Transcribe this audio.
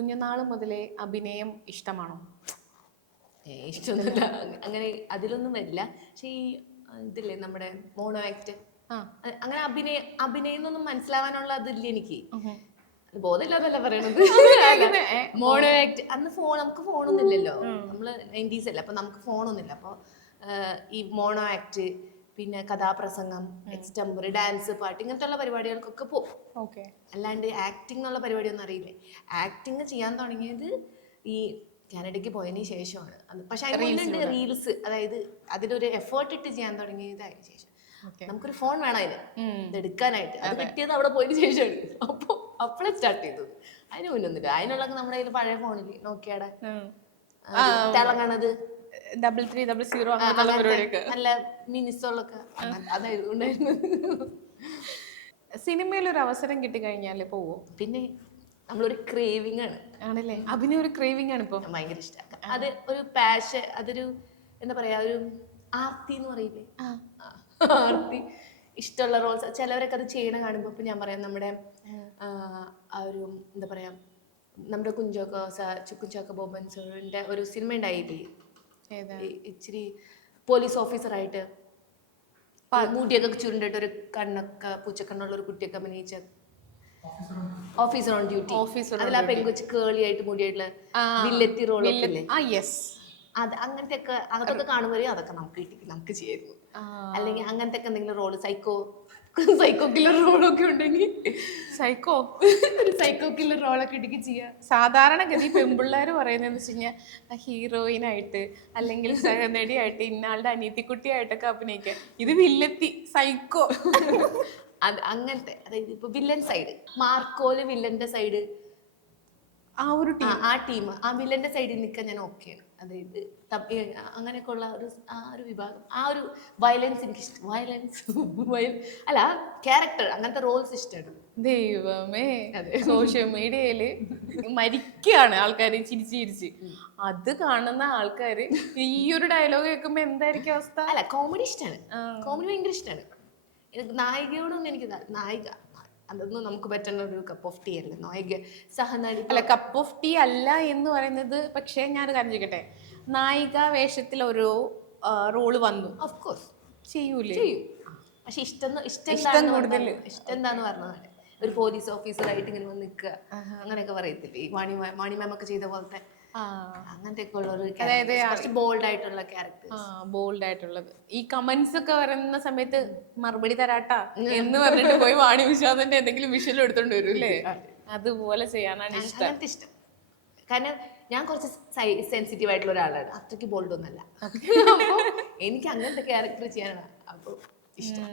കുഞ്ഞുനാൾ മുതലേ അഭിനയം ഇഷ്ടമാണോ? ഇഷ്ടമൊന്നുമില്ല, അങ്ങനെ അതിലൊന്നും വരില്ല. പക്ഷെ ഈ ഇതില്ലേ നമ്മുടെ മോണോ ആക്ട്, അങ്ങനെ അഭിനയം എന്നൊന്നും മനസ്സിലാവാനുള്ള അതില്ല എനിക്ക്. ബോധമില്ലാതല്ല പറയണത്. മോണോ ആക്ട് അന്ന് നമുക്ക് ഫോണൊന്നും ഇല്ലല്ലോ, നമ്മള് 90s അല്ലേ, അപ്പൊ നമുക്ക് ഫോണൊന്നും ഇല്ല. അപ്പൊ ഈ മോണോ ആക്ട്, പിന്നെ കഥാപ്രസംഗം, എക്സ്റ്റംബർ, ഡാൻസ്, പാട്ട്, ഇങ്ങനത്തെ ഉള്ള പരിപാടികൾക്കൊക്കെ പോകും. അല്ലാണ്ട് ആക്ടിങ് എന്നുള്ള പരിപാടിയൊന്നും അറിയില്ലേ. ആക്ടിങ് ചെയ്യാൻ തുടങ്ങിയത് ഈ കാനഡയ്ക്ക് പോയതിന് ശേഷമാണ്. പക്ഷെ അതിനുള്ളിലുണ്ട് റീൽസ്, അതായത് അതിലൊരു എഫേർട്ട് ഇട്ട് ചെയ്യാൻ തുടങ്ങിയത് അതിന് ശേഷം. നമുക്കൊരു ഫോൺ വേണം അതിന് ഇതെടുക്കാനായിട്ട്, അത് കിട്ടിയത് അവിടെ പോയതിന് ശേഷമാണ്. അപ്പോഴേ സ്റ്റാർട്ട് ചെയ്തത്. അതിന് മുന്നൊന്നുമില്ല. അതിനുള്ള നമ്മുടെ കയ്യിൽ പഴയ ഫോണില് നോക്കിയാടെ തിളങ്ങണത് 3300 നല്ല മിനിസോളൊക്കെ അതായതുകൊണ്ടായിരുന്നു. സിനിമയിൽ ഒരു അവസരം കിട്ടിക്കഴിഞ്ഞാല് പോവോ? പിന്നെ നമ്മളൊരു ക്രേവിംഗ് ആണ്. ആണല്ലേ? അഭിനയം ഒരു ക്രേവിംഗ് ആണ് ഇപ്പൊ. ഭയങ്കര ഇഷ്ടമാണ് അത്. ഒരു പാഷൻ, അതൊരു എന്താ പറയാ, ഒരു ആർത്തി എന്ന് പറയില്ലേ, ആർത്തി. ഇഷ്ടമുള്ള റോൾസ് ചിലവരൊക്കെ അത് ചെയ്യണ കാണുമ്പോൾ ഇപ്പൊ ഞാൻ പറയാം, നമ്മുടെ ആ ഒരു എന്താ പറയാ, നമ്മുടെ കുഞ്ചാക്കോ ബോബൻ സാറിന്റെ ഒരു സിനിമ ഉണ്ടായില്ലേ, ഇച്ചിരി പോലീസ് ഓഫീസറായിട്ട് മുടിയൊക്കെ ചുരുണ്ടിട്ട് ഒരു കണ്ണൊക്കെ പൂച്ചക്കണ്ണുള്ള ഒരു കുട്ടിയൊക്കെ അഭിനയിച്ച ഓഫീസർ ഓൺ ഡ്യൂട്ടി. അതിൽ ആ പെൺകൊച്ച് കേളിയായിട്ട് മുടിയായിട്ടുള്ള വില്ലെത്തി റോളൊക്കെ, അത് അങ്ങനത്തെ ഒക്കെ അതൊക്കെ കാണുമ്പോഴേ അതൊക്കെ നമുക്ക് ചെയ്യായിരുന്നു. അല്ലെങ്കിൽ അങ്ങനത്തെ ഒക്കെ എന്തെങ്കിലും റോള്, സൈക്കോ കില്ലർ റോളൊക്കെ ഉണ്ടെങ്കിൽ സൈക്കോ കില്ലർ റോളൊക്കെ ഉണ്ടെങ്കിൽ ചെയ്യാം. സാധാരണഗതി പെൺപിള്ളേര് പറയുന്നതെന്ന് വെച്ച് കഴിഞ്ഞാൽ ഹീറോയിനായിട്ട് അല്ലെങ്കിൽ സഹനടിയായിട്ട് ഇന്നാളുടെ അനിയത്തിക്കുട്ടിയായിട്ടൊക്കെ അഭിനയിക്കുക. ഇത് വില്ലെത്തി സൈക്കോ അത് അങ്ങനത്തെ, അതായത് ഇപ്പൊ വില്ലൻ സൈഡ്, മാർക്കോല് വില്ലന്റെ സൈഡ്, ആ ടീം ആ വില്ലന്റെ സൈഡിൽ നിൽക്കാൻ ഞാൻ ഓക്കെയാണ്. അതായത് അങ്ങനെയൊക്കെ ഉള്ള ഒരു വിഭാഗം, ആ ഒരു വയലൻസ് എനിക്ക് ഇഷ്ടം. അല്ല, ക്യാരക്ടർ അങ്ങനത്തെ റോൾസ് ഇഷ്ടമാണ്. ദൈവമേ, സോഷ്യൽ മീഡിയയില് മരിക്കുകയാണ് ആൾക്കാർ ചിരിച്ച്. അത് കാണുന്ന ആൾക്കാര് ഈ ഒരു ഡയലോഗ് കേൾക്കുമ്പോ എന്തായിരിക്കും അവസ്ഥ? അല്ല, കോമഡി ഇഷ്ടമാണ്, കോമഡി ഭയങ്കര ഇഷ്ടമാണ്. എനിക്ക് നായികയോടൊന്നും നായിക അതൊന്നും നമുക്ക് പറ്റുന്ന ഒരു കപ്പ് ഓഫ് ടീ അല്ല. നായിക സഹനടി അല്ല, കപ്പ് ഓഫ് ടീ അല്ല എന്ന് പറയുന്നത്. പക്ഷെ ഞാനൊരു കാര്യം ചോദിക്കട്ടെ, നായിക വേഷത്തിൽ ഓരോ റോള് വന്നു, ഓഫ് കോഴ്സ് ചെയ്യും. പക്ഷെ ഇഷ്ടം എന്താന്ന് പറഞ്ഞാൽ ഒരു പോലീസ് ഓഫീസറായിട്ട് ഇങ്ങനെ വന്ന് നിൽക്കുക, അങ്ങനെയൊക്കെ പറയത്തില്ലേ, ഈ വാണി മാം ഒക്കെ ചെയ്ത പോലത്തെ അങ്ങനത്തെ ഒക്കെ ഉള്ള ഒരു, അതായത് ബോൾഡ് ആയിട്ടുള്ള ക്യാരക്ടേഴ്സ്. ബോൾഡ് ആയിട്ടുള്ളത്. ഈ കമന്റ്സ് ഒക്കെ വരുന്ന സമയത്ത് മറുപടി തരാട്ടാ എന്ന് പറഞ്ഞിട്ട് പോയി വാണി വിശ്വാസന്റെ എന്തെങ്കിലും വിഷ്വൽ എടുത്തോണ്ട് വരും അല്ലേ? അതുപോലെ ചെയ്യാനാണ് ഇഷ്ടം. കാരണം ഞാൻ കുറച്ച് സെൻസിറ്റീവ് ആയിട്ടുള്ള ഒരാളാണ്, അത്രയ്ക്ക് ബോൾഡ് ഒന്നല്ല. അപ്പൊ എനിക്ക് അങ്ങനത്തെ ക്യാരക്ടർ ചെയ്യാനാണ് അപ്പൊ ഇഷ്ടം.